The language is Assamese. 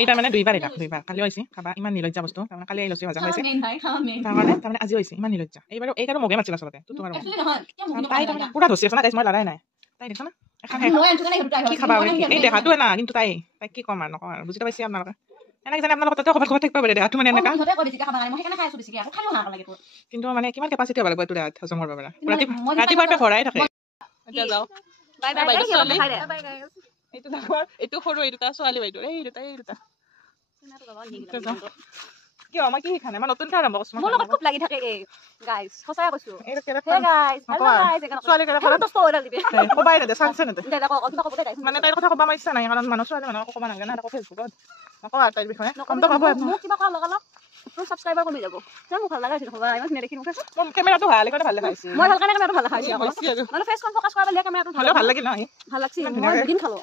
এইটা মানে দুইবাৰ কালিও হৈছে খাবা ইমান নিলজ্জা বস্তু তাৰমানে কালি লচি ভাজা হৈছে তাৰমানে আজি হৈছে ইমান নিলজ্জা এইবাৰ এইকাৰো মগে মাছিল আচলতে তো তোমাৰ তাই তাৰমানে পুৰা ধচি আছে না তাই মই লৰাই নাই তাই দেখছ না কি খাবা এই দেখাটো না কিন্তু তাই কি কম আৰু নকওঁ আৰু বুজি পাইছি আপোনালোকে এনেকে জানে আপোনালোকৰ তাতে খবৰ থাকিব পাৰে দেহাটো মানে এনেকা কিন্তু মানে কিমান কেপাচিটি হ'ব লাগিব এইটো দেহাত হজম কৰিব পৰা ৰাতিপুৱা ভৰাই থাকে এতিয়া যাওঁ বাই বাই বাইদেউ ছোৱালী এইটো ডাঙৰ এইটো সৰু এই দুটা ছোৱালী বাইদেউ এই দুটা কিয় মই কি খানে মই নতুনকৈ আৰম্ভ কৰিছোঁ মোৰ লগত খুব লাগি থাকে এই গাইজ সঁচাই কৈছোঁ হে গাইজ ছোৱালী ক'বাই নেদে চান্সে নেদে মানে তাইৰ কথা ক'ব আমাৰ ইচ্ছা নাই কাৰণ মানুহ ছোৱালী মানুহক ক'ব নালাগে না আকৌ ফেচবুকত নকওঁ আৰু তাইৰ বিষয়ে কমটো পাব মোক কিবা কৰা লগালগ তোৰ ছাবস্ক্ৰাইবাৰ কমি যাব মোক ভাল লাগা হৈছে ইমান ধুনীয়া দেখি মোক কেমেৰাটো ভাল লাগে ভাল দেখাইছে মই ভাল কাৰণে কেমেৰাটো ভাল দেখাইছে মানে ফেচখন ফ'কাছ কৰা বেলেগ কেমেৰাটো ভাল লাগিল নহয় ভাল লাগছে মই দিন খালো